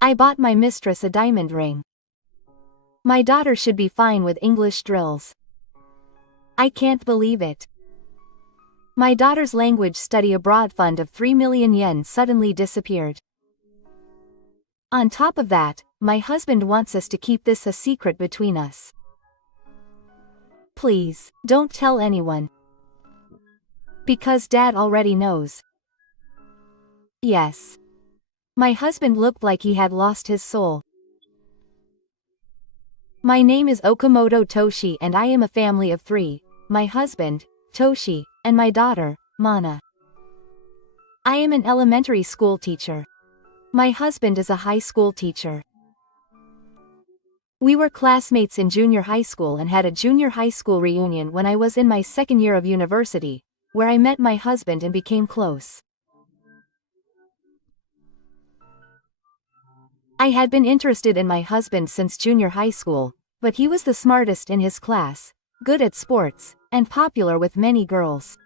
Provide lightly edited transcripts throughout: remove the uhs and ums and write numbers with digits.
I bought my mistress a diamond ring. My daughter should be fine with English drills. I can't believe it. My daughter's language study abroad fund of 3 million yen suddenly disappeared. On top of that, my husband wants us to keep this a secret between us. Please, don't tell anyone. Because Dad already knows. Yes. My husband looked like he had lost his soul. My name is Okamoto Toshi and I am a family of 3, my husband, Toshi, and my daughter, Mana. I am an elementary school teacher. My husband is a high school teacher. We were classmates in junior high school and had a junior high school reunion when I was in my second year of university, where I met my husband and became close. I had been interested in my husband since junior high school, but he was the smartest in his class, good at sports, and popular with many girls.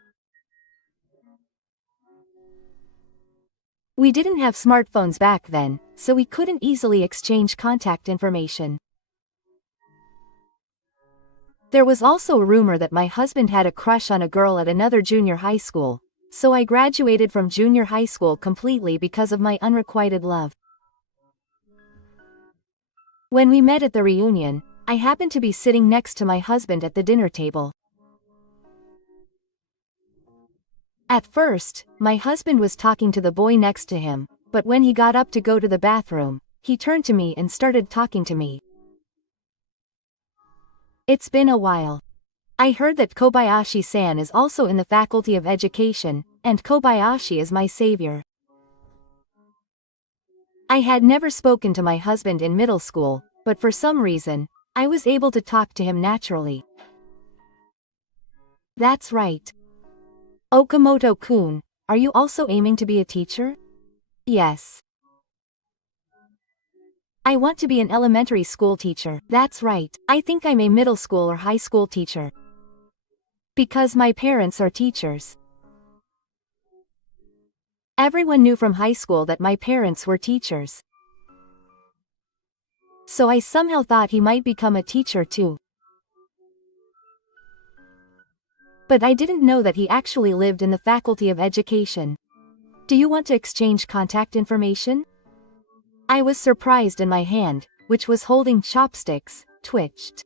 We didn't have smartphones back then, so we couldn't easily exchange contact information. There was also a rumor that my husband had a crush on a girl at another junior high school, so I graduated from junior high school completely because of my unrequited love. When we met at the reunion, I happened to be sitting next to my husband at the dinner table. At first, my husband was talking to the boy next to him, but when he got up to go to the bathroom, he turned to me and started talking to me. It's been a while. I heard that Kobayashi-san is also in the Faculty of Education, and Kobayashi is my savior. I had never spoken to my husband in middle school, but for some reason, I was able to talk to him naturally. That's right. Okamoto-kun, are you also aiming to be a teacher? Yes. I want to be an elementary school teacher. That's right. I think I'm a middle school or high school teacher. Because my parents are teachers. Everyone knew from high school that my parents were teachers. So I somehow thought he might become a teacher too. But I didn't know that he actually lived in the Faculty of Education. Do you want to exchange contact information? I was surprised and my hand, which was holding chopsticks, twitched.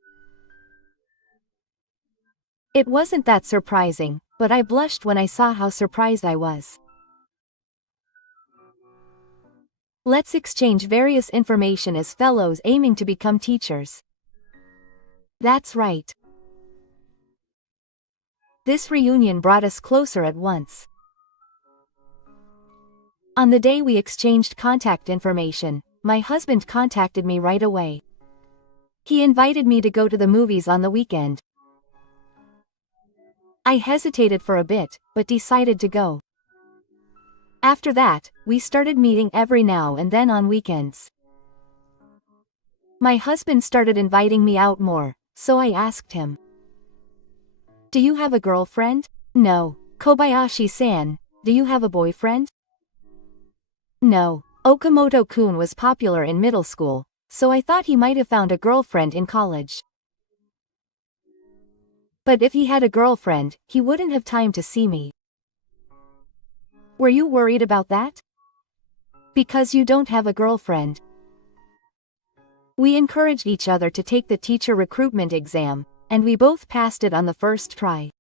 It wasn't that surprising, but I blushed when I saw how surprised I was. Let's exchange various information as fellows aiming to become teachers. That's right. This reunion brought us closer at once. On the day we exchanged contact information, my husband contacted me right away. He invited me to go to the movies on the weekend. I hesitated for a bit, but decided to go. After that, we started meeting every now and then on weekends. My husband started inviting me out more, so I asked him. Do you have a girlfriend? No. Kobayashi-san, do you have a boyfriend? No. Okamoto-kun was popular in middle school, so I thought he might have found a girlfriend in college. But if he had a girlfriend, he wouldn't have time to see me. Were you worried about that? Because you don't have a girlfriend. We encouraged each other to take the teacher recruitment exam, and we both passed it on the first try.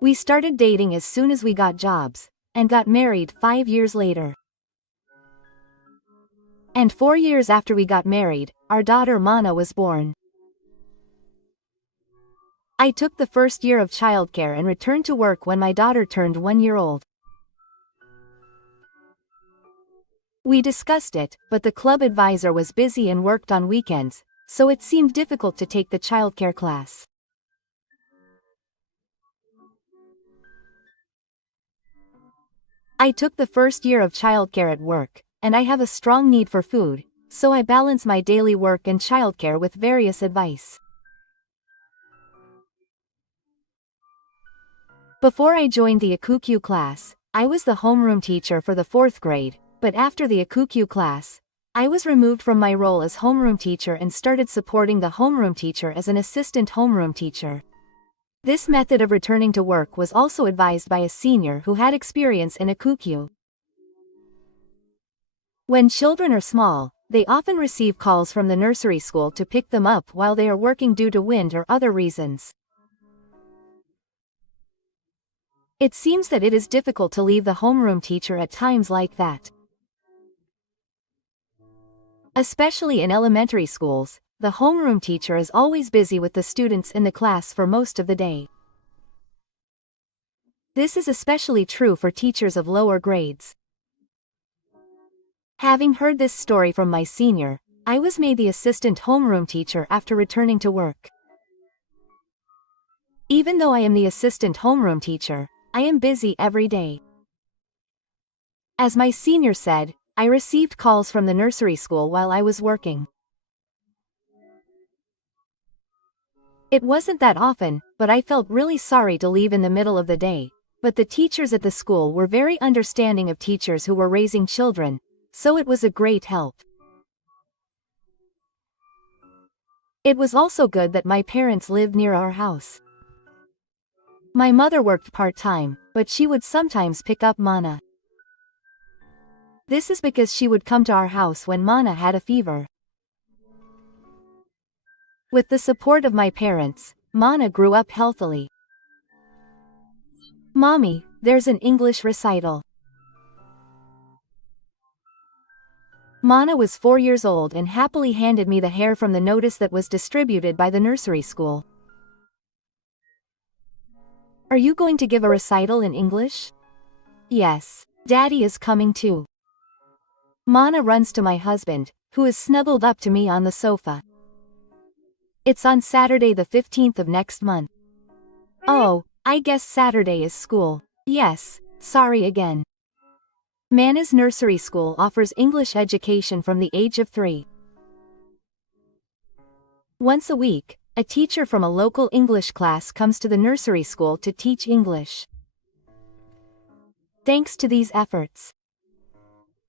We started dating as soon as we got jobs, and got married 5 years later. And 4 years after we got married, our daughter Mana was born. I took the first year of childcare and returned to work when my daughter turned 1 year old. We discussed it, but the club advisor was busy and worked on weekends, so it seemed difficult to take the childcare class. I took the first year of childcare at work, and I have a strong need for food, so I balance my daily work and childcare with various advice. Before I joined the Akukyu class, I was the homeroom teacher for the 4th grade, but after the Akukyu class, I was removed from my role as homeroom teacher and started supporting the homeroom teacher as an assistant homeroom teacher. This method of returning to work was also advised by a senior who had experience in Akukyu. When children are small, they often receive calls from the nursery school to pick them up while they are working due to wind or other reasons. It seems that it is difficult to leave the homeroom teacher at times like that. Especially in elementary schools, the homeroom teacher is always busy with the students in the class for most of the day. This is especially true for teachers of lower grades. Having heard this story from my senior, I was made the assistant homeroom teacher after returning to work. Even though I am the assistant homeroom teacher, I am busy every day. As my senior said, I received calls from the nursery school while I was working. It wasn't that often, but I felt really sorry to leave in the middle of the day, but the teachers at the school were very understanding of teachers who were raising children, so it was a great help. It was also good that my parents lived near our house. My mother worked part-time, but she would sometimes pick up Mana. This is because she would come to our house when Mana had a fever. With the support of my parents, Mana grew up healthily. Mommy, there's an English recital. Mana was 4 years old and happily handed me the hair from the notice that was distributed by the nursery school. Are you going to give a recital in English? Yes, Daddy is coming too. Mana runs to my husband, who is snuggled up to me on the sofa. It's on Saturday the 15th of next month. Oh, I guess Saturday is school. Yes, sorry again. Mana's nursery school offers English education from the age of 3. Once a week, a teacher from a local English class comes to the nursery school to teach English. Thanks to these efforts,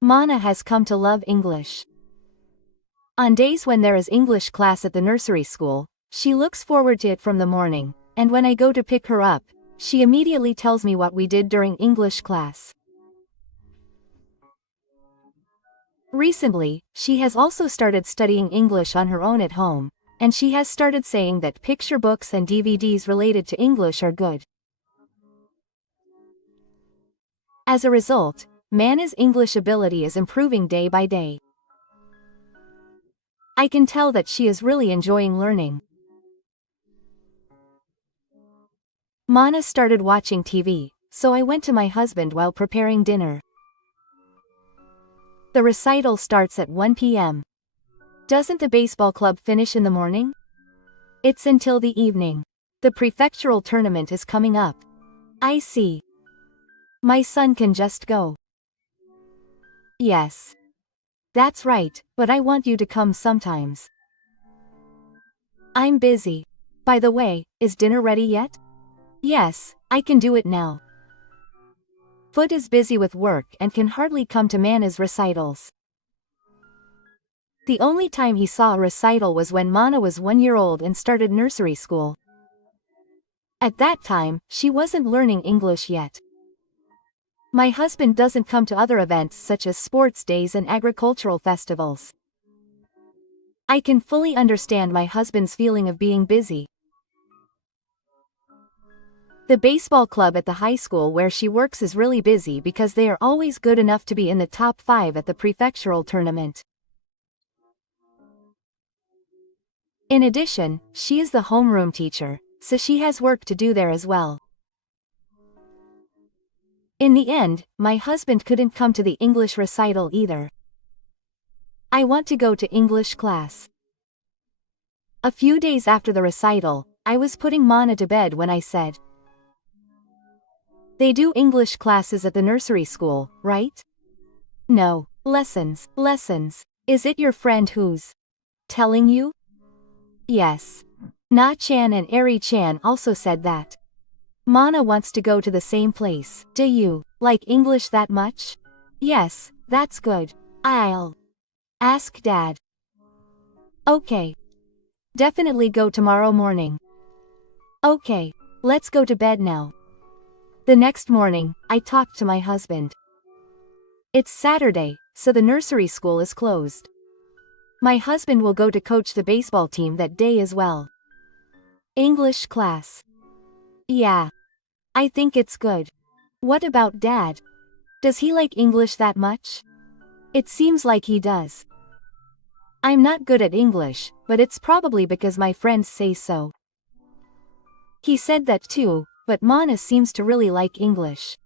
Mana has come to love English. On days when there is English class at the nursery school, she looks forward to it from the morning, and when I go to pick her up, she immediately tells me what we did during English class. Recently, she has also started studying English on her own at home, and she has started saying that picture books and DVDs related to English are good. As a result, Mana's English ability is improving day by day. I can tell that she is really enjoying learning. Mana started watching TV, so I went to my husband while preparing dinner. The recital starts at 1 p.m. Doesn't the baseball club finish in the morning? It's until the evening. The prefectural tournament is coming up. I see. My son can just go. Yes. That's right, but I want you to come sometimes. I'm busy. By the way, is dinner ready yet? Yes, I can do it now. Foot is busy with work and can hardly come to Mana's recitals. The only time he saw a recital was when Mana was 1 year old and started nursery school. At that time, she wasn't learning English yet. My husband doesn't come to other events such as sports days and agricultural festivals. I can fully understand my husband's feeling of being busy. The baseball club at the high school where she works is really busy because they are always good enough to be in the top 5 at the prefectural tournament. In addition, she is the homeroom teacher, so she has work to do there as well. In the end, my husband couldn't come to the English recital either. I want to go to English class. A few days after the recital, I was putting Mana to bed when I said, "They do English classes at the nursery school, right?" "No, lessons. Is it your friend who's telling you?" "Yes. Na-chan and Eri-chan also said that. Mana wants to go to the same place. Do you like English that much?" "Yes, That's good. I'll ask Dad. Okay. Definitely go tomorrow morning. Okay, let's go to bed now. The next morning, I talked to my husband. It's Saturday, so the nursery school is closed. My husband will go to coach the baseball team that day as well. English class. Yeah. I think it's good. What about Dad? Does he like English that much? It seems like he does. I'm not good at English, but it's probably because my friends say so. He said that too, but Mana seems to really like English.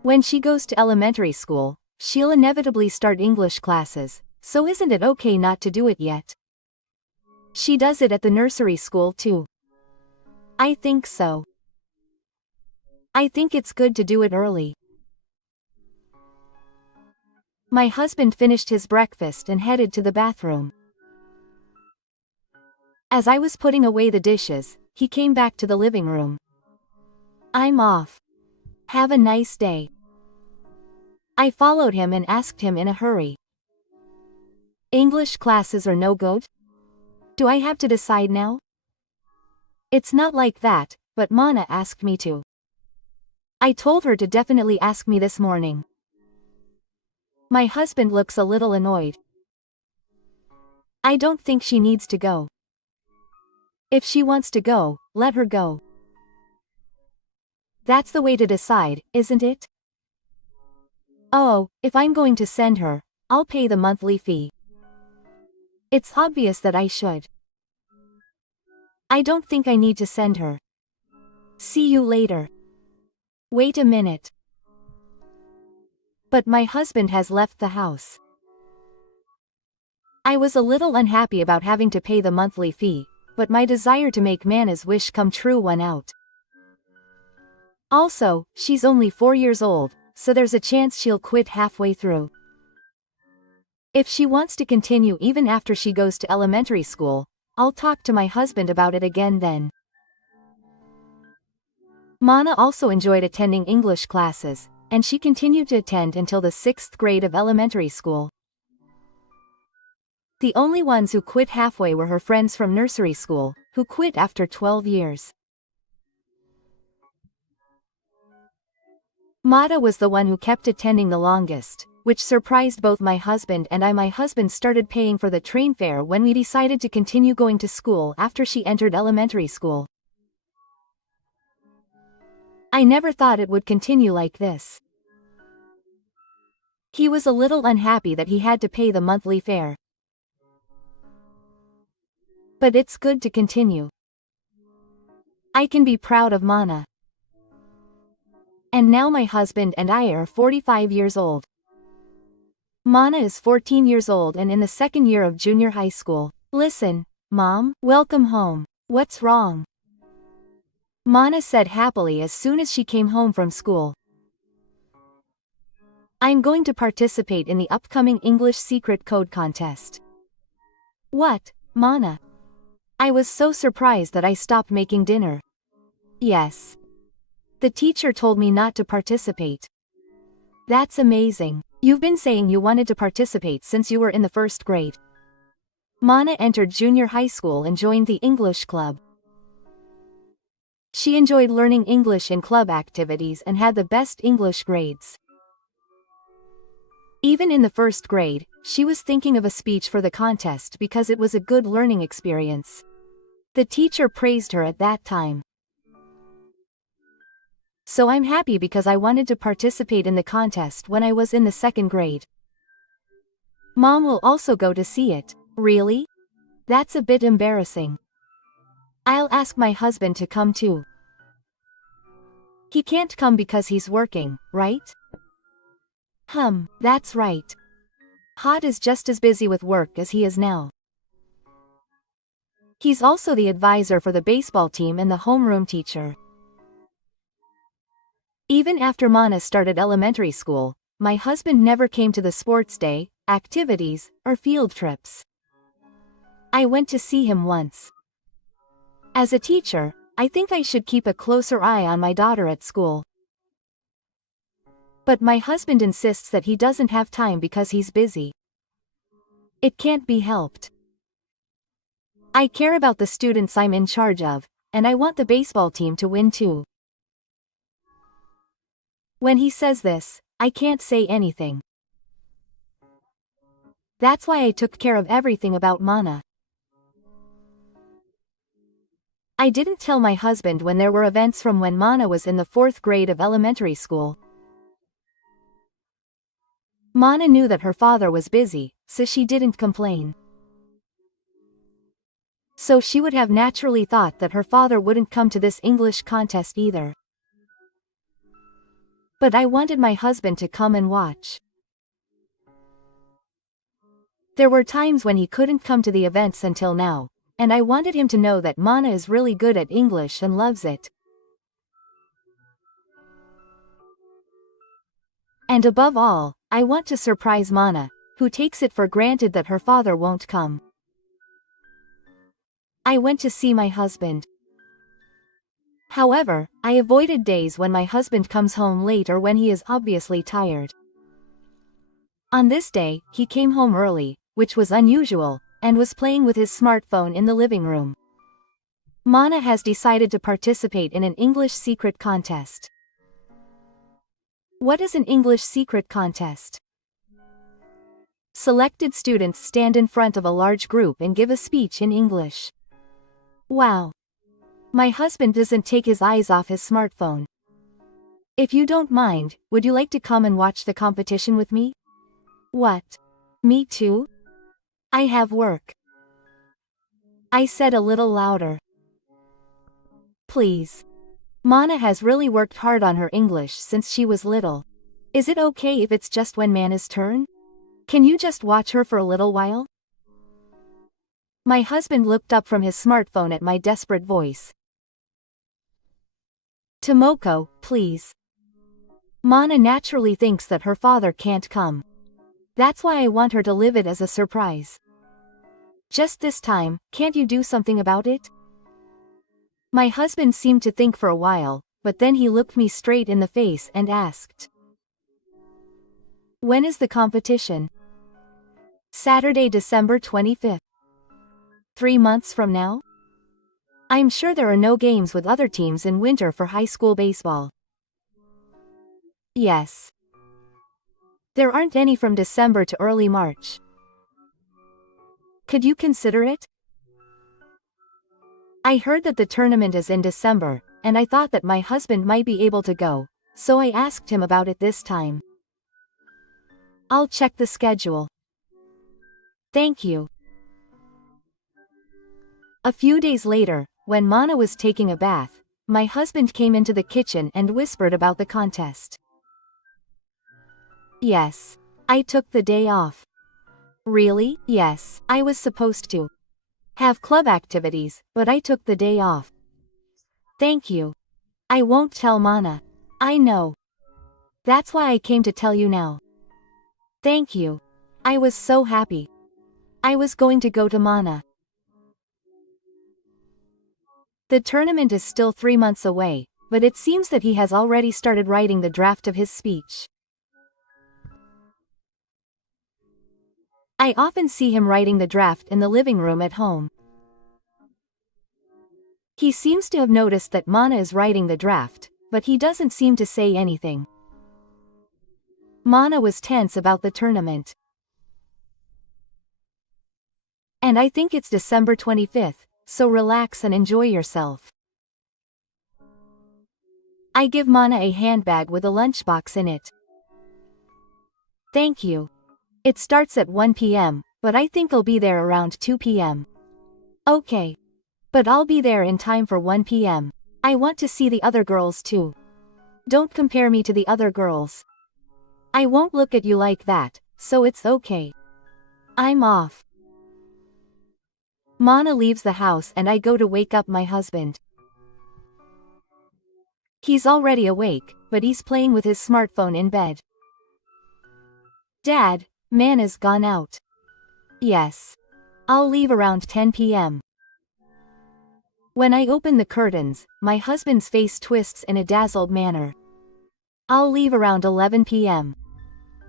When she goes to elementary school, she'll inevitably start English classes, so isn't it okay not to do it yet? She does it at the nursery school too. I think so. I think it's good to do it early. My husband finished his breakfast and headed to the bathroom. As I was putting away the dishes, he came back to the living room. I'm off. Have a nice day. I followed him and asked him in a hurry. English classes are no good? Do I have to decide now? It's not like that, but Mana asked me to. I told her to definitely ask me this morning. My husband looks a little annoyed. I don't think she needs to go. If she wants to go, let her go. That's the way to decide, isn't it? Oh, if I'm going to send her, I'll pay the monthly fee. It's obvious that I should. I don't think I need to send her. See you later. Wait a minute. But my husband has left the house. I was a little unhappy about having to pay the monthly fee, but my desire to make Mana's wish come true won out. Also, she's only 4 years old, so there's a chance she'll quit halfway through. If she wants to continue even after she goes to elementary school, I'll talk to my husband about it again then. Mana also enjoyed attending English classes, and she continued to attend until the 6th grade of elementary school. The only ones who quit halfway were her friends from nursery school, who quit after 12 years. Mata was the one who kept attending the longest, which surprised both my husband and I. My husband started paying for the train fare when we decided to continue going to school after she entered elementary school. I never thought it would continue like this. He was a little unhappy that he had to pay the monthly fare. But it's good to continue. I can be proud of Mana. And now my husband and I are 45 years old. Mana is 14 years old and in the 2nd year of junior high school. Listen, Mom, welcome home. What's wrong? Mana said happily as soon as she came home from school. I'm going to participate in the upcoming English secret code contest. What, Mana? I was so surprised that I stopped making dinner. Yes. The teacher told me not to participate. That's amazing. You've been saying you wanted to participate since you were in the 1st grade. Mana entered junior high school and joined the English club. She enjoyed learning English in club activities and had the best English grades. Even in the 1st grade, she was thinking of a speech for the contest because it was a good learning experience. The teacher praised her at that time. So I'm happy because I wanted to participate in the contest when I was in the 2nd grade. Mom will also go to see it. Really? That's a bit embarrassing. I'll ask my husband to come too. He can't come because he's working, right? That's right. Hot is just as busy with work as he is now. He's also the advisor for the baseball team and the homeroom teacher. Even after Mana started elementary school, my husband never came to the sports day, activities, or field trips. I went to see him once. As a teacher, I think I should keep a closer eye on my daughter at school. But my husband insists that he doesn't have time because he's busy. It can't be helped. I care about the students I'm in charge of, and I want the baseball team to win too. When he says this, I can't say anything. That's why I took care of everything about Mana. I didn't tell my husband when there were events from when Mana was in the 4th grade of elementary school. Mana knew that her father was busy, so she didn't complain. So she would have naturally thought that her father wouldn't come to this English contest either. But I wanted my husband to come and watch. There were times when he couldn't come to the events until now, and I wanted him to know that Mana is really good at English and loves it. And above all, I want to surprise Mana, who takes it for granted that her father won't come. I went to see my husband. However, I avoided days when my husband comes home late or when he is obviously tired. On this day, he came home early, which was unusual, and was playing with his smartphone in the living room. Mana has decided to participate in an English secret contest. What is an English secret contest? Selected students stand in front of a large group and give a speech in English. Wow. My husband doesn't take his eyes off his smartphone. If you don't mind, would you like to come and watch the competition with me? What? Me too? I have work. I said a little louder. Please. Mana has really worked hard on her English since she was little. Is it okay if it's just when Mana's turn? Can you just watch her for a little while? My husband looked up from his smartphone at my desperate voice. Tomoko, please. Mana naturally thinks that her father can't come. That's why I want her to live it as a surprise. Just this time, can't you do something about it? My husband seemed to think for a while, but then he looked me straight in the face and asked. When is the competition? Saturday, December 25th. 3 months from now? I'm sure there are no games with other teams in winter for high school baseball. Yes. There aren't any from December to early March. Could you consider it? I heard that the tournament is in December, and I thought that my husband might be able to go, so I asked him about it this time. I'll check the schedule. Thank you. A few days later, when Mana was taking a bath, my husband came into the kitchen and whispered about the contest. Yes. I took the day off. Really? Yes, I was supposed to have club activities, but I took the day off. Thank you. I won't tell Mana. I know. That's why I came to tell you now. Thank you. I was so happy. I was going to go to Mana. The tournament is still 3 months away, but it seems that he has already started writing the draft of his speech. I often see him writing the draft in the living room at home. He seems to have noticed that Mana is writing the draft, but he doesn't seem to say anything. Mana was tense about the tournament. And I think it's December 25th, so relax and enjoy yourself. I give Mana a handbag with a lunchbox in it. Thank you. It starts at 1 p.m., but I think I'll be there around 2 p.m. Okay. But I'll be there in time for 1 p.m. I want to see the other girls too. Don't compare me to the other girls. I won't look at you like that, so it's okay. I'm off. Mana leaves the house and I go to wake up my husband. He's already awake, but he's playing with his smartphone in bed. Dad, Mana's gone out. Yes. I'll leave around 10 p.m. When I open the curtains, my husband's face twists in a dazzled manner. I'll leave around 11 p.m.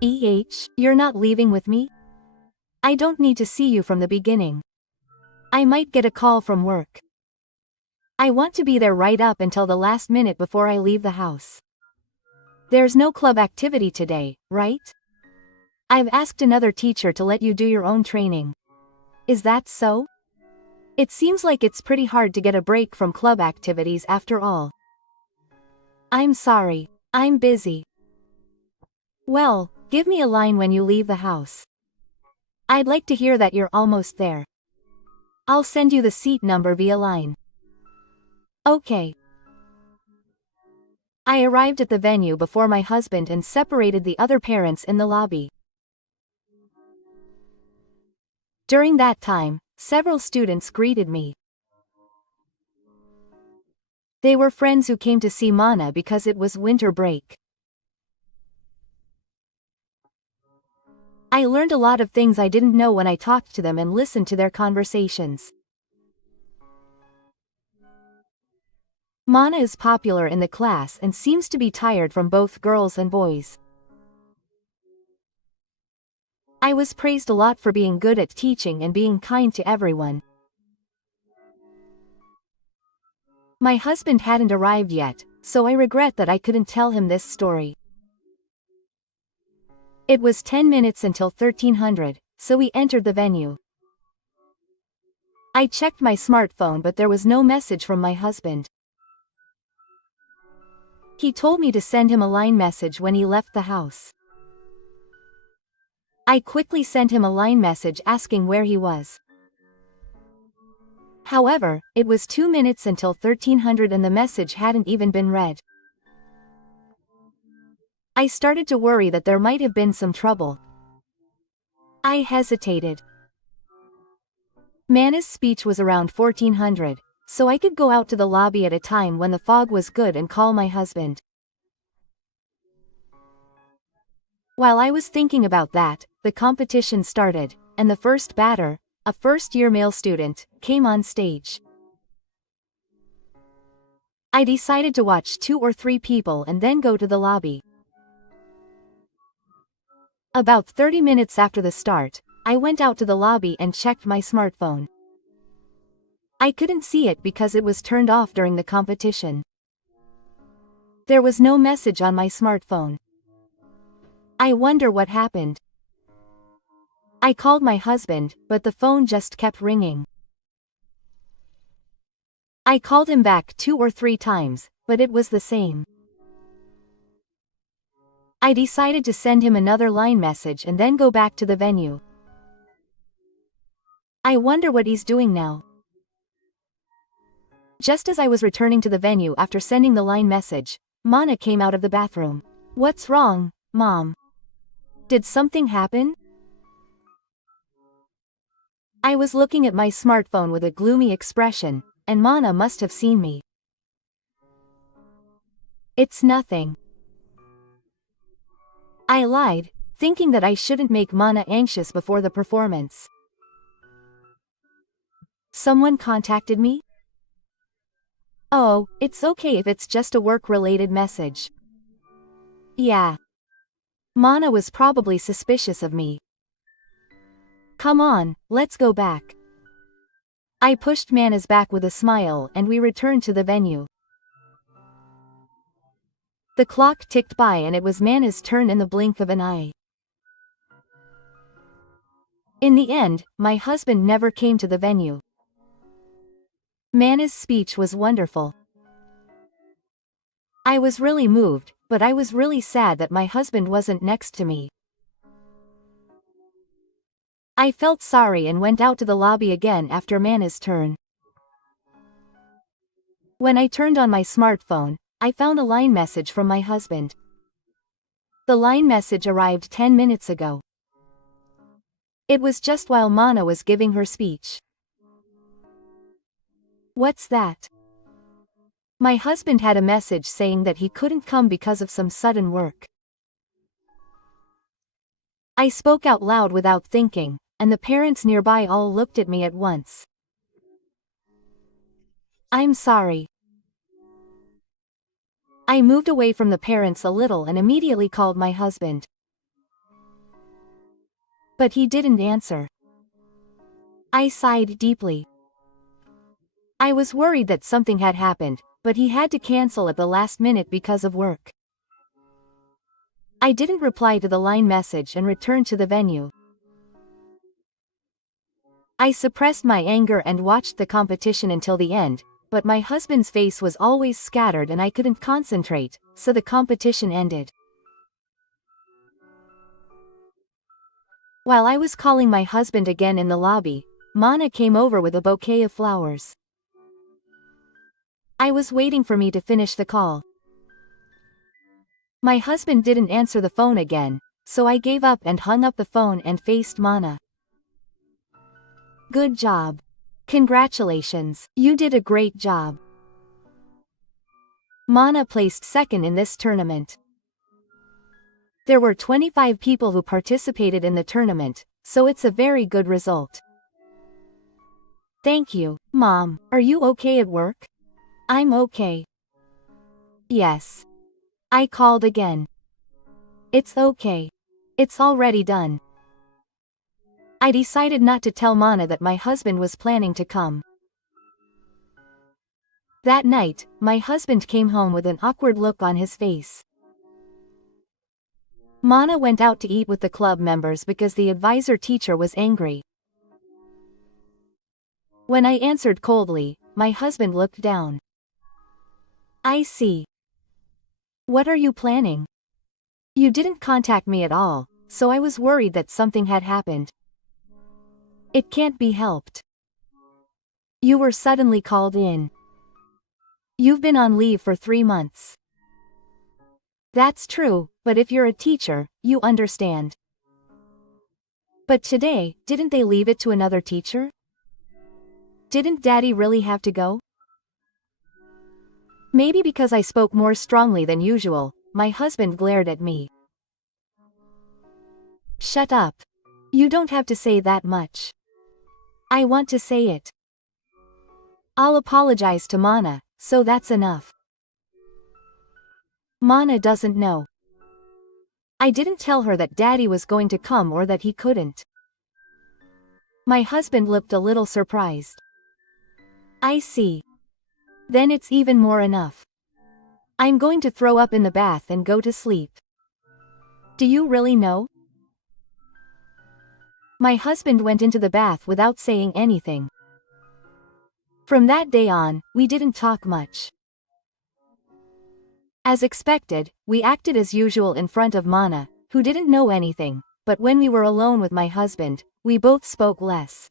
You're not leaving with me? I don't need to see you from the beginning. I might get a call from work. I want to be there right up until the last minute before I leave the house. There's no club activity today, right? I've asked another teacher to let you do your own training. Is that so? It seems like it's pretty hard to get a break from club activities after all. I'm sorry, I'm busy. Well, give me a line when you leave the house. I'd like to hear that you're almost there. I'll send you the seat number via line. Okay. I arrived at the venue before my husband and separated the other parents in the lobby. During that time, several students greeted me. They were friends who came to see Mana because it was winter break. I learned a lot of things I didn't know when I talked to them and listened to their conversations. Mana is popular in the class and seems to be tired from both girls and boys. I was praised a lot for being good at teaching and being kind to everyone. My husband hadn't arrived yet, so I regret that I couldn't tell him this story. It was 10 minutes until 1300, so we entered the venue. I checked my smartphone but there was no message from my husband. He told me to send him a line message when he left the house. I quickly sent him a line message asking where he was. However, it was 2 minutes until 1300 and the message hadn't even been read. I started to worry that there might have been some trouble. I hesitated. Mana's speech was around 1400, so I could go out to the lobby at a time when the fog was good and call my husband. While I was thinking about that, the competition started, and the first batter, a first-year male student, came on stage. I decided to watch 2 or 3 people and then go to the lobby. About 30 minutes after the start, I went out to the lobby and checked my smartphone. I couldn't see it because it was turned off during the competition. There was no message on my smartphone. I wonder what happened. I called my husband, but the phone just kept ringing. I called him back 2 or 3 times, but it was the same. I decided to send him another line message and then go back to the venue. I wonder what he's doing now. Just as I was returning to the venue after sending the line message, Mana came out of the bathroom. What's wrong, Mom? Did something happen? I was looking at my smartphone with a gloomy expression, and Mana must have seen me. It's nothing. I lied, thinking that I shouldn't make Mana anxious before the performance. Someone contacted me? Oh, it's okay if it's just a work-related message. Yeah. Mana was probably suspicious of me. Come on, let's go back. I pushed Mana's back with a smile and we returned to the venue. The clock ticked by and it was Mana's turn in the blink of an eye. In the end, my husband never came to the venue. Mana's speech was wonderful. I was really moved, but I was really sad that my husband wasn't next to me. I felt sorry and went out to the lobby again after Mana's turn. When I turned on my smartphone, I found a line message from my husband. The line message arrived 10 minutes ago. It was just while Mana was giving her speech. What's that? My husband had a message saying that he couldn't come because of some sudden work. I spoke out loud without thinking, and the parents nearby all looked at me at once. I'm sorry. I moved away from the parents a little and immediately called my husband. But he didn't answer. I sighed deeply. I was worried that something had happened, but he had to cancel at the last minute because of work. I didn't reply to the line message and returned to the venue. I suppressed my anger and watched the competition until the end, but my husband's face was always scattered and I couldn't concentrate, so the competition ended. While I was calling my husband again in the lobby, Mana came over with a bouquet of flowers. I was waiting for me to finish the call. My husband didn't answer the phone again, so I gave up and hung up the phone and faced Mana. Good job. Congratulations, you did a great job. Mana placed second in this tournament. There were 25 people who participated in the tournament, so it's a very good result. Thank you, Mom. Are you okay at work? I'm okay. Yes. I called again. It's okay. It's already done. I decided not to tell Mana that my husband was planning to come. That night, my husband came home with an awkward look on his face. Mana went out to eat with the club members because the advisor teacher was angry. When I answered coldly, my husband looked down. I see. What are you planning? You didn't contact me at all, so I was worried that something had happened. It can't be helped. You were suddenly called in. You've been on leave for 3 months. That's true, but if you're a teacher, you understand. But today, didn't they leave it to another teacher? Didn't Daddy really have to go? Maybe because I spoke more strongly than usual, my husband glared at me. Shut up. You don't have to say that much. I want to say it. I'll apologize to Mana, so that's enough. Mana doesn't know. I didn't tell her that Daddy was going to come or that he couldn't. My husband looked a little surprised. I see. Then it's even more enough. I'm going to throw up in the bath and go to sleep. Do you really know? My husband went into the bath without saying anything. From that day on, we didn't talk much. As expected, we acted as usual in front of Mana, who didn't know anything, but when we were alone with my husband, we both spoke less.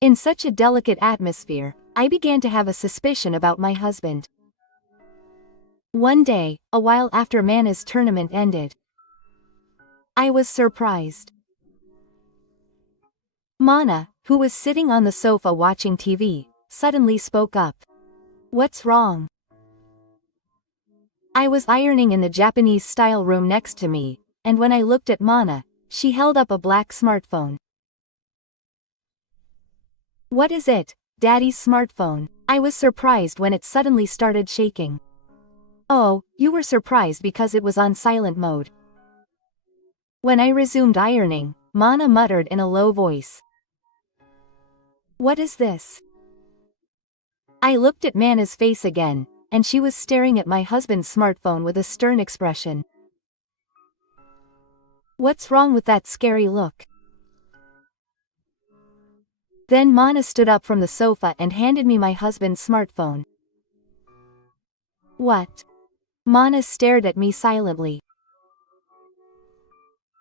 In such a delicate atmosphere, I began to have a suspicion about my husband. One day, a while after Mana's tournament ended, I was surprised. Mana, who was sitting on the sofa watching TV, suddenly spoke up. What's wrong? I was ironing in the Japanese-style room next to me, and when I looked at Mana, she held up a black smartphone. What is it, Daddy's smartphone? I was surprised when it suddenly started shaking. Oh, you were surprised because it was on silent mode. When I resumed ironing, Mana muttered in a low voice. What is this? I looked at Mana's face again, and she was staring at my husband's smartphone with a stern expression. What's wrong with that scary look? Then Mana stood up from the sofa and handed me my husband's smartphone. What? Mana stared at me silently.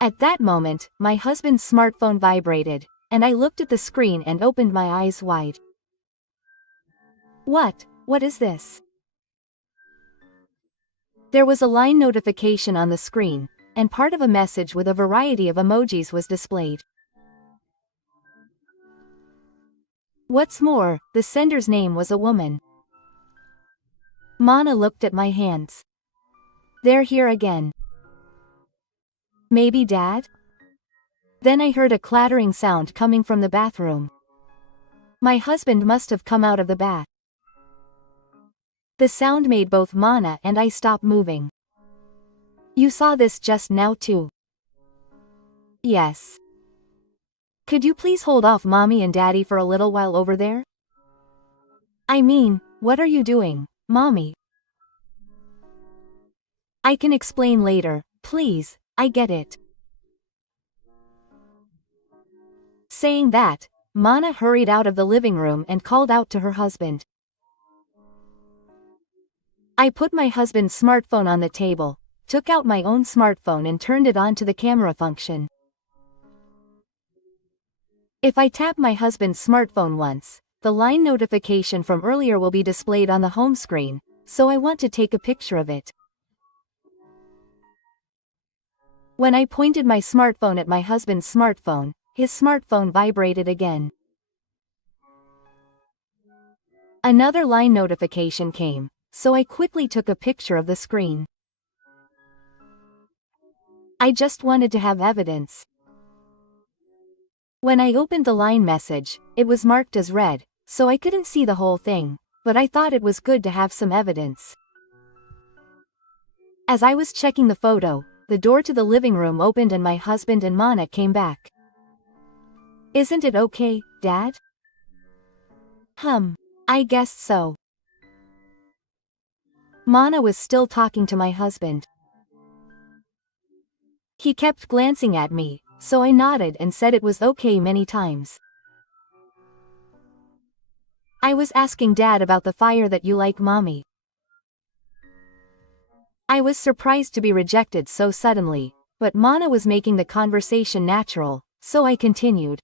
At that moment, my husband's smartphone vibrated, and I looked at the screen and opened my eyes wide. What is this? There was a line notification on the screen, and part of a message with a variety of emojis was displayed. What's more, the sender's name was a woman. Mana looked at my hands. They're here again. Maybe Dad? Then I heard a clattering sound coming from the bathroom. My husband must have come out of the bath. The sound made both Mana and I stop moving. You saw this just now too? Yes. Could you please hold off Mommy and Daddy for a little while over there? I mean, what are you doing, Mommy? I can explain later, please, I get it. Saying that, Mana hurried out of the living room and called out to her husband. I put my husband's smartphone on the table, took out my own smartphone and turned it on to the camera function. If I tap my husband's smartphone once, the line notification from earlier will be displayed on the home screen, so I want to take a picture of it. When I pointed my smartphone at my husband's smartphone, his smartphone vibrated again. Another line notification came, so I quickly took a picture of the screen. I just wanted to have evidence. When I opened the line message, it was marked as read, so I couldn't see the whole thing, but I thought it was good to have some evidence. As I was checking the photo, the door to the living room opened and my husband and Mana came back. Isn't it okay, Dad? I guess so. Mana was still talking to my husband. He kept glancing at me, so I nodded and said it was okay many times. I was asking Dad about the fire that you like, Mommy. I was surprised to be rejected so suddenly, but Mana was making the conversation natural, so I continued.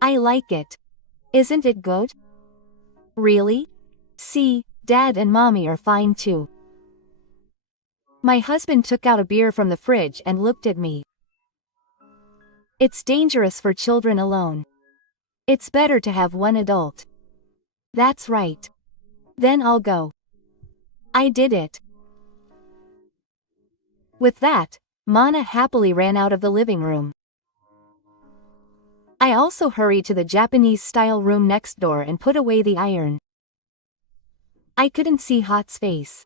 I like it. Isn't it good? Really? See, Dad and Mommy are fine too. My husband took out a beer from the fridge and looked at me. It's dangerous for children alone. It's better to have one adult. That's right. Then I'll go. I did it. With that, Mana happily ran out of the living room. I also hurried to the Japanese-style room next door and put away the iron. I couldn't see Hot's face.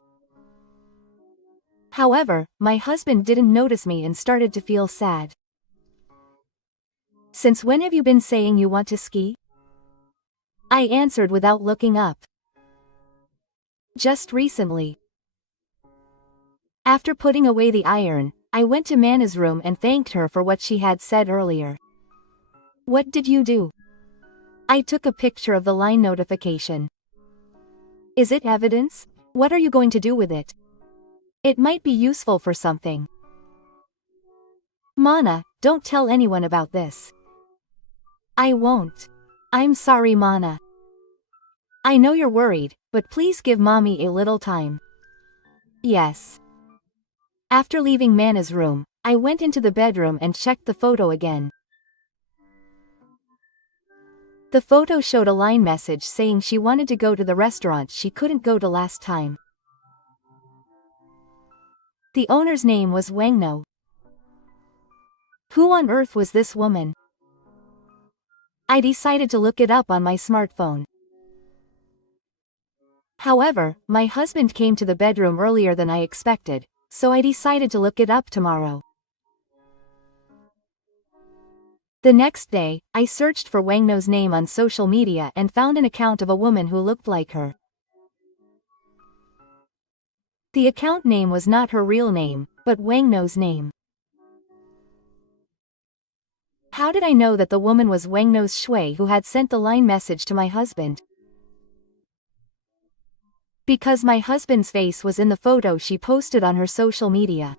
However, my husband didn't notice me and started to feel sad. Since when have you been saying you want to ski? I answered without looking up. Just recently. After putting away the iron, I went to Mana's room and thanked her for what she had said earlier. What did you do? I took a picture of the line notification. Is it evidence? What are you going to do with it? It might be useful for something. Mana, don't tell anyone about this. I won't. I'm sorry, Mana. I know you're worried, but please give Mommy a little time. Yes. After leaving Mana's room, I went into the bedroom and checked the photo again. The photo showed a line message saying she wanted to go to the restaurant she couldn't go to last time. The owner's name was Wangno. Who on earth was this woman? I decided to look it up on my smartphone. However, my husband came to the bedroom earlier than I expected, so I decided to look it up tomorrow. The next day, I searched for Wangno's name on social media and found an account of a woman who looked like her. The account name was not her real name, but Wangno's name. How did I know that the woman was Wangno's shui who had sent the line message to my husband? Because my husband's face was in the photo she posted on her social media.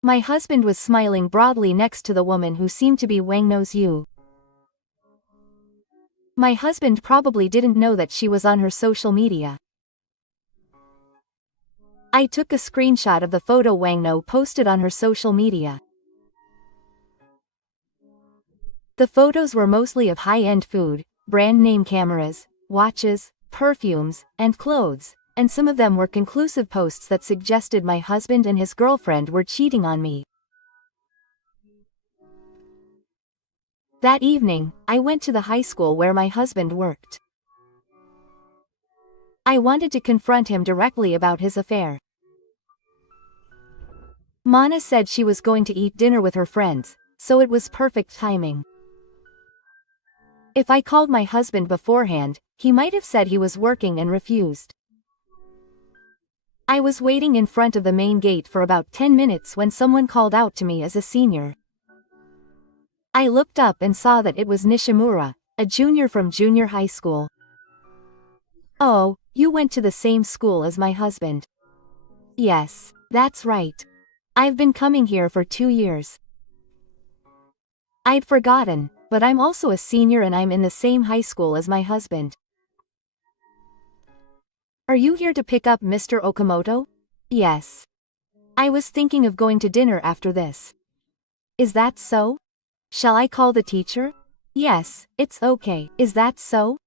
My husband was smiling broadly next to the woman who seemed to be Wangno's Yu. My husband probably didn't know that she was on her social media. I took a screenshot of the photo Wangno posted on her social media. The photos were mostly of high-end food, brand name cameras, watches, perfumes, and clothes, and some of them were conclusive posts that suggested my husband and his girlfriend were cheating on me. That evening, I went to the high school where my husband worked. I wanted to confront him directly about his affair. Mana said she was going to eat dinner with her friends, so it was perfect timing. If I called my husband beforehand, he might have said he was working and refused. I was waiting in front of the main gate for about 10 minutes when someone called out to me as a senior. I looked up and saw that it was Nishimura, a junior from junior high school. "Oh, you went to the same school as my husband." "Yes, that's right. I've been coming here for 2 years." I'd forgotten, but I'm also a senior and I'm in the same high school as my husband. "Are you here to pick up Mr. Okamoto?" "Yes. I was thinking of going to dinner after this." "Is that so? Shall I call the teacher?" "Yes, it's okay. Is that so?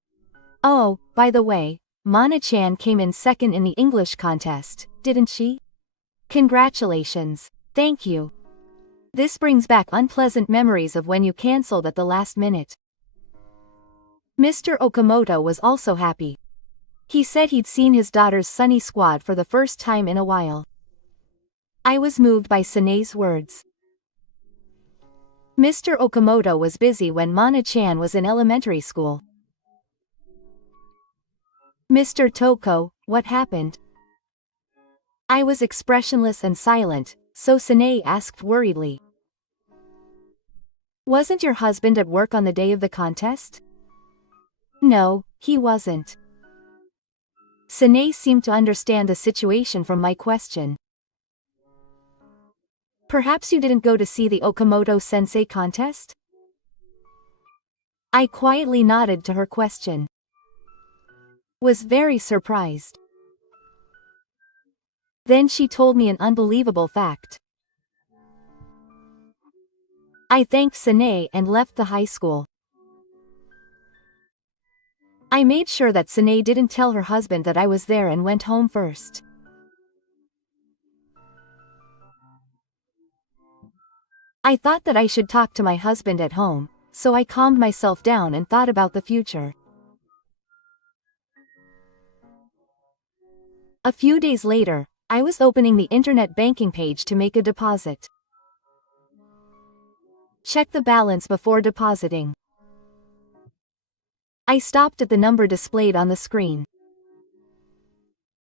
Oh, by the way, Mana-chan came in second in the English contest, didn't she? Congratulations. Thank you. This brings back unpleasant memories of when you cancelled at the last minute." Mr. Okamoto was also happy. He said he'd seen his daughter's Sunny Squad for the first time in a while. I was moved by Sane's words. Mr. Okamoto was busy when Mana-chan was in elementary school. "Mr. Toko, what happened?" I was expressionless and silent, so Sane asked worriedly. "Wasn't your husband at work on the day of the contest?" "No, he wasn't." Sane seemed to understand the situation from my question. "Perhaps you didn't go to see the Okamoto-sensei contest?" I quietly nodded to her question. Was very surprised. Then she told me an unbelievable fact. I thanked Sane and left the high school. I made sure that Sane didn't tell her husband that I was there and went home first. I thought that I should talk to my husband at home, so I calmed myself down and thought about the future. A few days later, I was opening the internet banking page to make a deposit. Check the balance before depositing. I stopped at the number displayed on the screen.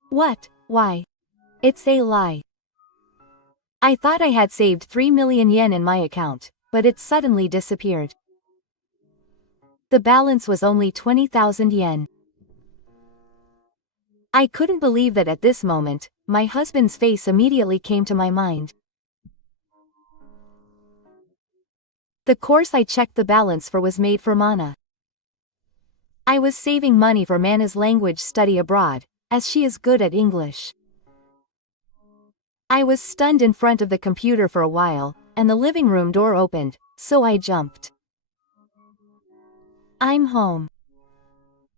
What? Why? It's a lie. I thought I had saved 3 million yen in my account, but it suddenly disappeared. The balance was only 20,000 yen. I couldn't believe that at this moment, my husband's face immediately came to my mind. The course I checked the balance for was made for Mana. I was saving money for Mana's language study abroad, as she is good at English. I was stunned in front of the computer for a while, and the living room door opened, so I jumped. I'm home.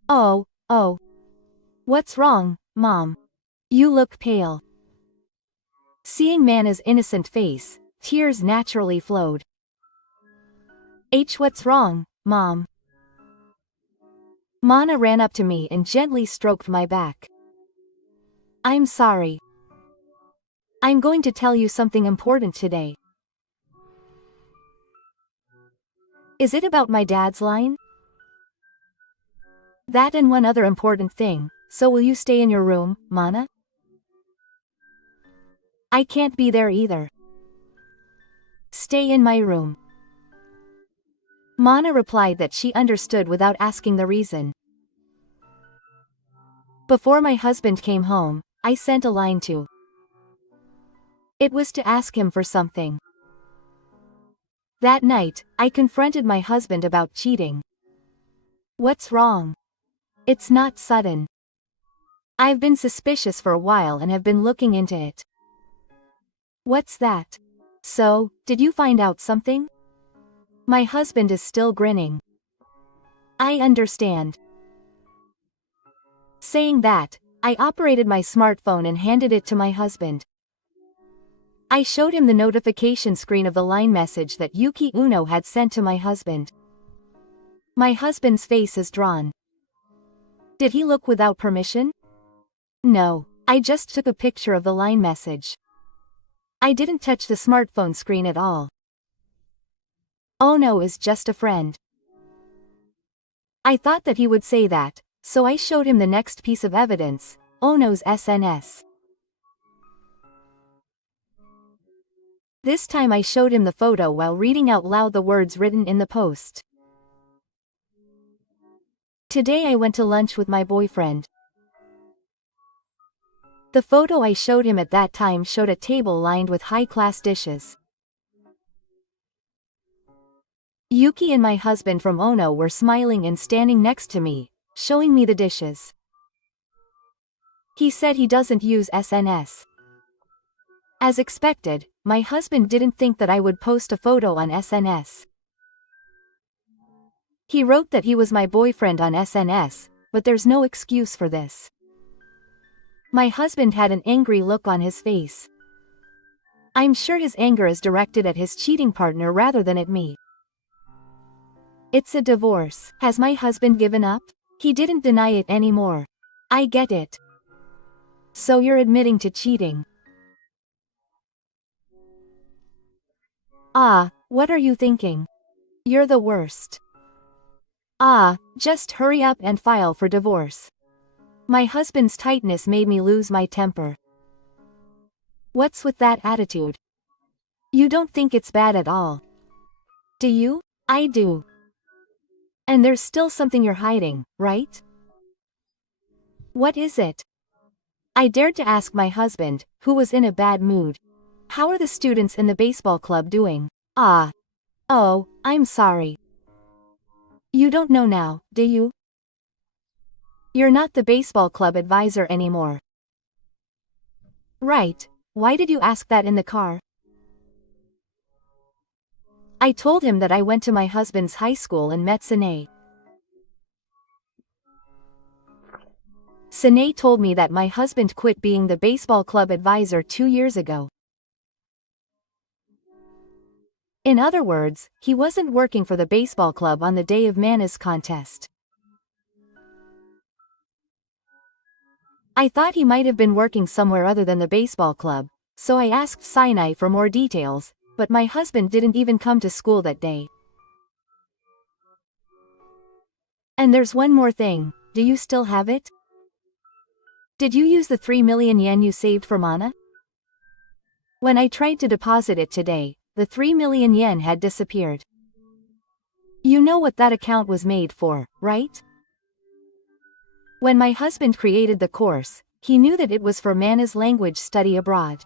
Oh. What's wrong, Mom? You look pale. Seeing Mana's innocent face, tears naturally flowed. What's wrong, Mom? Mana ran up to me and gently stroked my back. I'm sorry. I'm going to tell you something important today. Is it about my dad's line? That and one other important thing, so will you stay in your room, Mana? I can't be there either. Stay in my room. Mana replied that she understood without asking the reason. Before my husband came home, I sent a line to. It was to ask him for something. That night, I confronted my husband about cheating. What's wrong? It's not sudden. I've been suspicious for a while and have been looking into it. What's that? So, did you find out something? My husband is still grinning. I understand. Saying that, I operated my smartphone and handed it to my husband. I showed him the notification screen of the line message that Yuki Uno had sent to my husband. My husband's face is drawn. Did he look without permission? No, I just took a picture of the line message. I didn't touch the smartphone screen at all. Ono is just a friend. I thought that he would say that, so I showed him the next piece of evidence, Ono's SNS. This time I showed him the photo while reading out loud the words written in the post. Today I went to lunch with my boyfriend. The photo I showed him at that time showed a table lined with high-class dishes. Yuki and my husband from Ono were smiling and standing next to me, showing me the dishes. He said he doesn't use SNS. As expected, my husband didn't think that I would post a photo on SNS. He wrote that he was my boyfriend on SNS, but there's no excuse for this. My husband had an angry look on his face. I'm sure his anger is directed at his cheating partner rather than at me. It's a divorce. Has my husband given up? He didn't deny it anymore. I get it. So you're admitting to cheating. Ah, what are you thinking? You're the worst. Ah, just hurry up and file for divorce. My husband's tightness made me lose my temper. What's with that attitude? You don't think it's bad at all. Do you? I do. And there's still something you're hiding, right? What is it? I dared to ask my husband, who was in a bad mood. How are the students in the baseball club doing? Ah. Oh, I'm sorry. You don't know now, do you? You're not the baseball club advisor anymore. Right, why did you ask that in the car? I told him that I went to my husband's high school and met Sine. Sine told me that my husband quit being the baseball club advisor 2 years ago. In other words, he wasn't working for the baseball club on the day of Mana's contest. I thought he might have been working somewhere other than the baseball club, so I asked Sinai for more details, but my husband didn't even come to school that day. And there's one more thing, do you still have it? Did you use the 3 million yen you saved for Mana? When I tried to deposit it today, the 3 million yen had disappeared. You know what that account was made for, right? When my husband created the course, he knew that it was for Mana's language study abroad.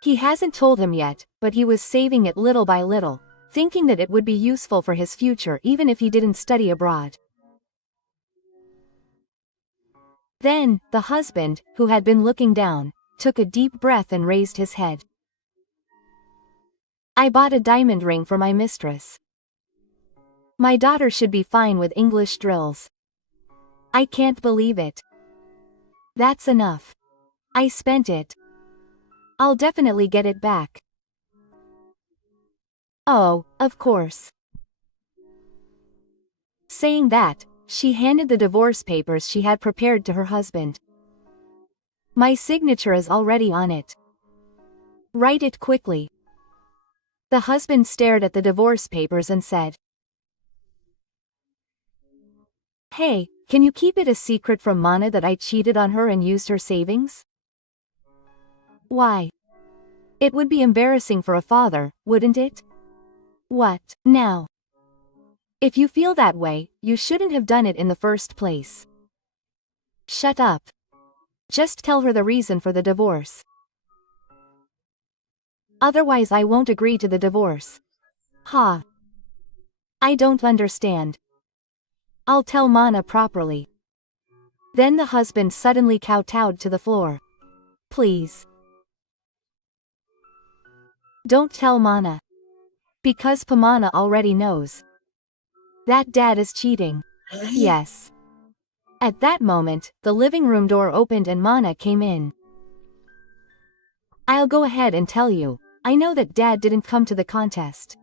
He hasn't told him yet, but he was saving it little by little, thinking that it would be useful for his future even if he didn't study abroad. Then, the husband, who had been looking down, took a deep breath and raised his head. I bought a diamond ring for my mistress. My daughter should be fine with English drills. I can't believe it. That's enough. I spent it. I'll definitely get it back. Oh, of course. Saying that, she handed the divorce papers she had prepared to her husband. My signature is already on it. Write it quickly. The husband stared at the divorce papers and said, Hey, can you keep it a secret from Mana that I cheated on her and used her savings? Why? It would be embarrassing for a father, wouldn't it? What, now? If you feel that way, you shouldn't have done it in the first place. Shut up. Just tell her the reason for the divorce. Otherwise I won't agree to the divorce. Ha. I don't understand. I'll tell Mana properly. Then the husband suddenly kowtowed to the floor. Please. Don't tell Mana. Because Pamana already knows. That dad is cheating. Yes. At that moment, the living room door opened and Mana came in. I'll go ahead and tell you, I know that dad didn't come to the contest.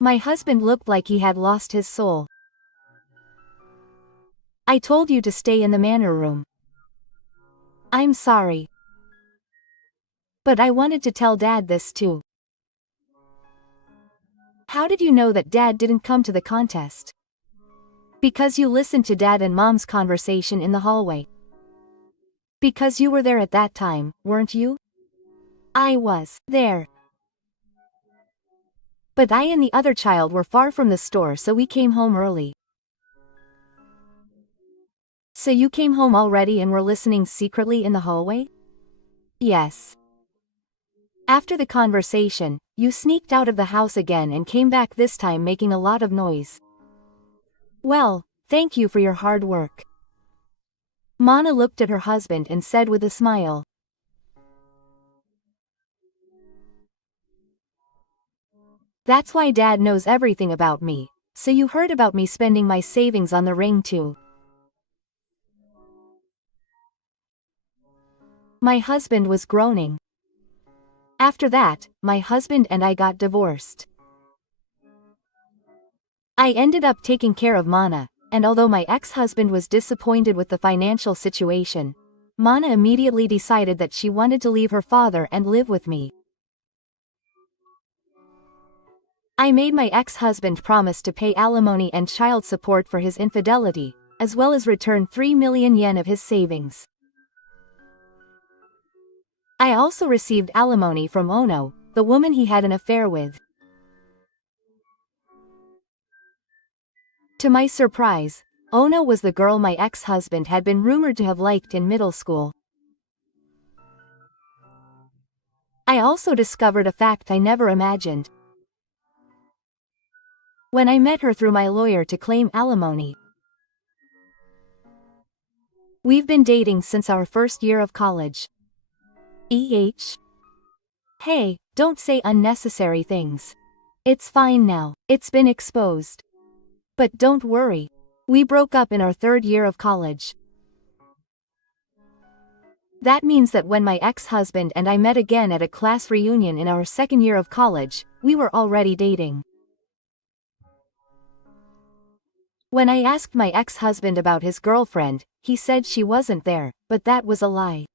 My husband looked like he had lost his soul. I told you to stay in the manor room. I'm sorry. But I wanted to tell Dad this too. How did you know that Dad didn't come to the contest? Because you listened to Dad and Mom's conversation in the hallway. Because you were there at that time, weren't you? I was there. But I and the other child were far from the store, so we came home early. So you came home already and were listening secretly in the hallway? Yes. After the conversation, you sneaked out of the house again and came back, this time making a lot of noise. Well, thank you for your hard work. Mana looked at her husband and said with a smile. That's why Dad knows everything about me. So you heard about me spending my savings on the ring too. My husband was groaning. After that, my husband and I got divorced. I ended up taking care of Mana, and although my ex-husband was disappointed with the financial situation, Mana immediately decided that she wanted to leave her father and live with me. I made my ex-husband promise to pay alimony and child support for his infidelity, as well as return 3 million yen of his savings. I also received alimony from Ono, the woman he had an affair with. To my surprise, Ono was the girl my ex-husband had been rumored to have liked in middle school. I also discovered a fact I never imagined. When I met her through my lawyer to claim alimony. We've been dating since our first year of college. Hey, don't say unnecessary things. It's fine now, it's been exposed. But don't worry. We broke up in our third year of college. That means that when my ex-husband and I met again at a class reunion in our second year of college, we were already dating. When I asked my ex-husband about his girlfriend, he said she wasn't there, but that was a lie.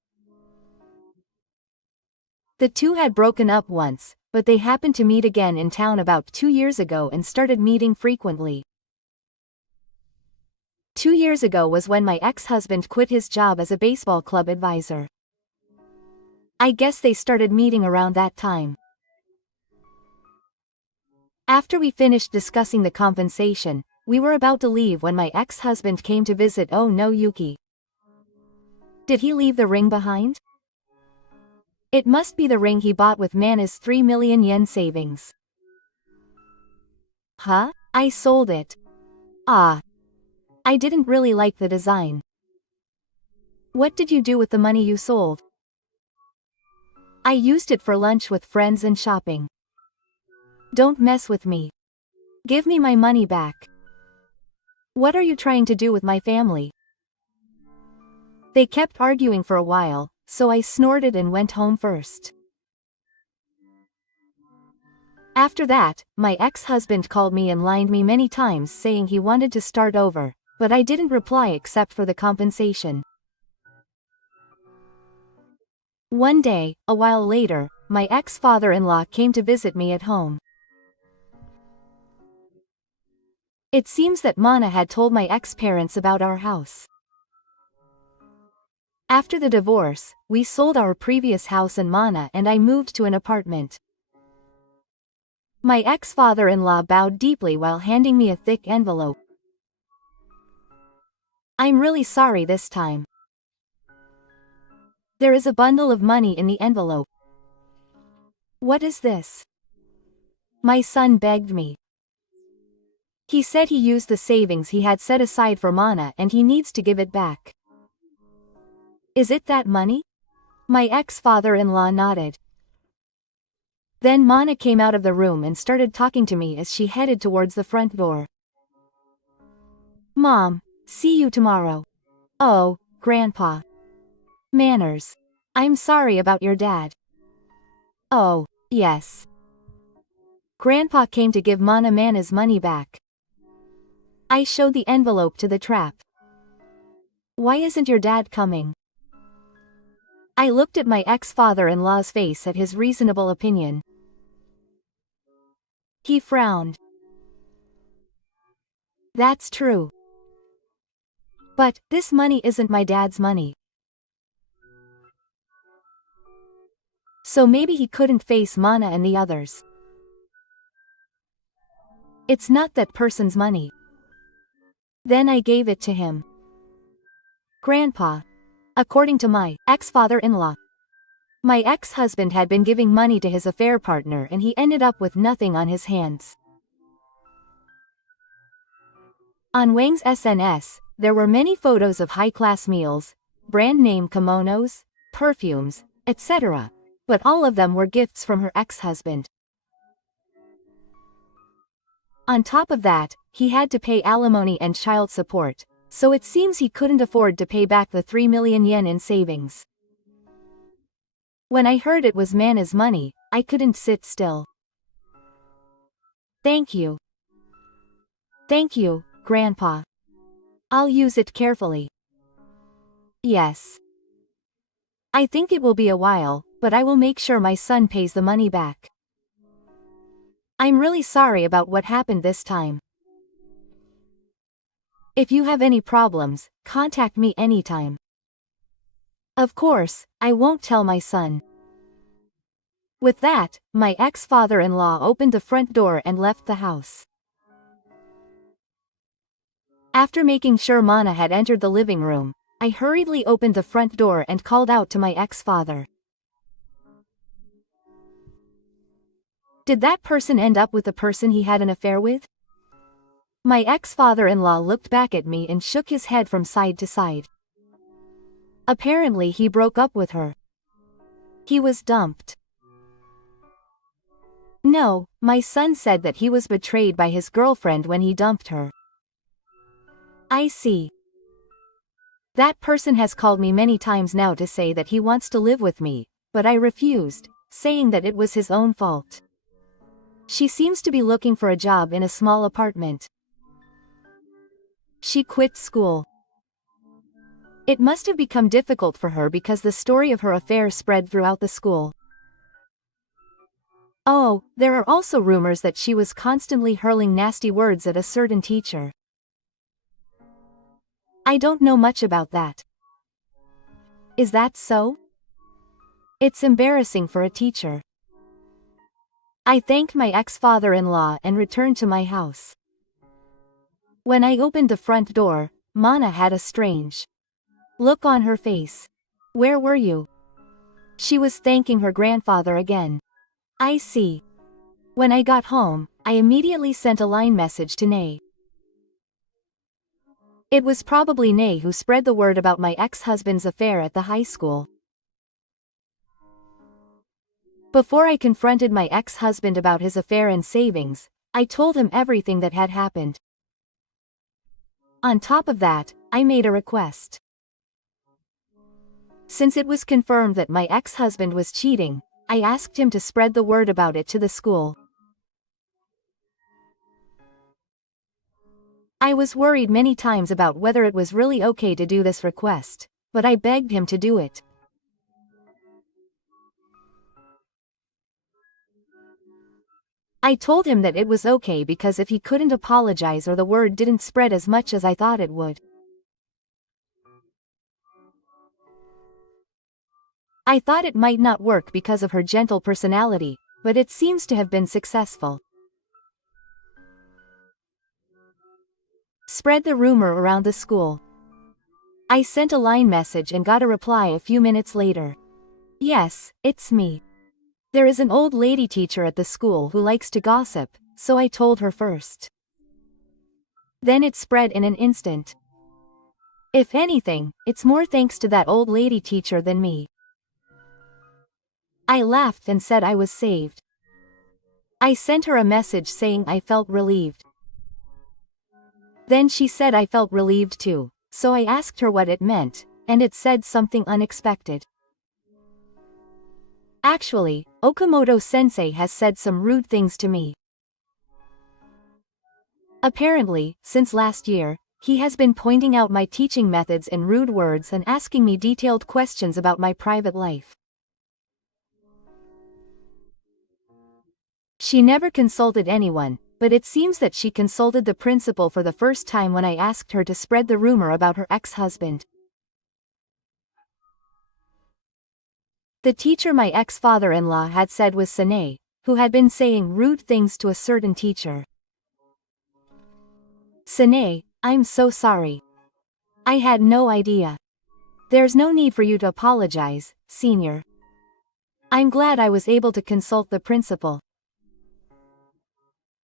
The two had broken up once, but they happened to meet again in town about 2 years ago and started meeting frequently. 2 years ago was when my ex-husband quit his job as a baseball club advisor. I guess they started meeting around that time. After we finished discussing the compensation, we were about to leave when my ex-husband came to visit. Oh no, Yuki. Did he leave the ring behind? It must be the ring he bought with Mana's 3 million yen savings. Huh? I sold it. Ah. I didn't really like the design. What did you do with the money you sold? I used it for lunch with friends and shopping. Don't mess with me. Give me my money back. What are you trying to do with my family? They kept arguing for a while, so I snorted and went home first. After that, my ex-husband called me and lined me many times saying he wanted to start over, but I didn't reply except for the compensation. One day, a while later, my ex-father-in-law came to visit me at home. It seems that Mana had told my ex-parents about our house. After the divorce, we sold our previous house and Mana and I moved to an apartment. My ex-father-in-law bowed deeply while handing me a thick envelope. I'm really sorry this time. There is a bundle of money in the envelope. What is this? My son begged me. He said he used the savings he had set aside for Mana and he needs to give it back. Is it that money? My ex-father-in-law nodded. Then Mana came out of the room and started talking to me as she headed towards the front door. Mom, see you tomorrow. Oh, Grandpa. Manners. I'm sorry about your dad. Oh, yes. Grandpa came to give Mana's money back. I showed the envelope to the trap. Why isn't your dad coming? I looked at my ex-father-in-law's face at his reasonable opinion. He frowned. That's true. But, this money isn't my dad's money. So maybe he couldn't face Mana and the others. It's not that person's money. Then I gave it to him. Grandpa. According to my ex-father-in-law, my ex-husband had been giving money to his affair partner and he ended up with nothing on his hands. On Wang's SNS, there were many photos of high-class meals, brand-name kimonos, perfumes, etc., but all of them were gifts from her ex-husband. On top of that, he had to pay alimony and child support, so it seems he couldn't afford to pay back the 3 million yen in savings. When I heard it was Mana's money, I couldn't sit still. Thank you. Thank you, Grandpa. I'll use it carefully. Yes. I think it will be a while, but I will make sure my son pays the money back. I'm really sorry about what happened this time. If you have any problems, contact me anytime. Of course, I won't tell my son. With that, my ex-father-in-law opened the front door and left the house. After making sure Mana had entered the living room, I hurriedly opened the front door and called out to my ex-father. Did that person end up with the person he had an affair with? My ex-father-in-law looked back at me and shook his head from side to side. Apparently he broke up with her. He was dumped. No, my son said that he was betrayed by his girlfriend when he dumped her. I see. That person has called me many times now to say that he wants to live with me, but I refused, saying that it was his own fault. She seems to be looking for a job in a small apartment. She quit school. It must have become difficult for her because the story of her affair spread throughout the school. Oh, there are also rumors that she was constantly hurling nasty words at a certain teacher. I don't know much about that. Is that so? It's embarrassing for a teacher. I thanked my ex-father-in-law and returned to my house. When I opened the front door, Mana had a strange look on her face. Where were you? She was thanking her grandfather again. I see. When I got home, I immediately sent a line message to Nay. It was probably Nay who spread the word about my ex-husband's affair at the high school. Before I confronted my ex-husband about his affair and savings, I told him everything that had happened. On top of that, I made a request. Since it was confirmed that my ex-husband was cheating, I asked him to spread the word about it to the school. I was worried many times about whether it was really okay to do this request, but I begged him to do it. I told him that it was okay because if he couldn't apologize or the word didn't spread as much as I thought it would. I thought it might not work because of her gentle personality, but it seems to have been successful. Spread the rumor around the school. I sent a line message and got a reply a few minutes later. Yes, it's me. There is an old lady teacher at the school who likes to gossip, so I told her first. Then it spread in an instant. If anything, it's more thanks to that old lady teacher than me. I laughed and said I was saved. I sent her a message saying I felt relieved. Then she said I felt relieved too, so I asked her what it meant, and it said something unexpected. Actually, Okamoto-sensei has said some rude things to me. Apparently, since last year, He has been pointing out my teaching methods in rude words and asking me detailed questions about my private life. She never consulted anyone, but it seems that she consulted the principal for the first time when I asked her to spread the rumor about her ex-husband. The teacher my ex-father-in-law had said was Sine, who had been saying rude things to a certain teacher. Sine, I'm so sorry. I had no idea. There's no need for you to apologize, senior. I'm glad I was able to consult the principal.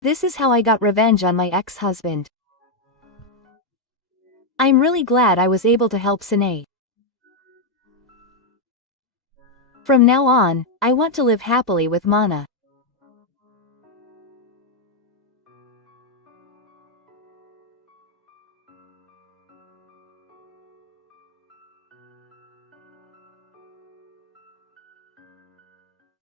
This is how I got revenge on my ex-husband. I'm really glad I was able to help Sine. From now on, I want to live happily with Mana.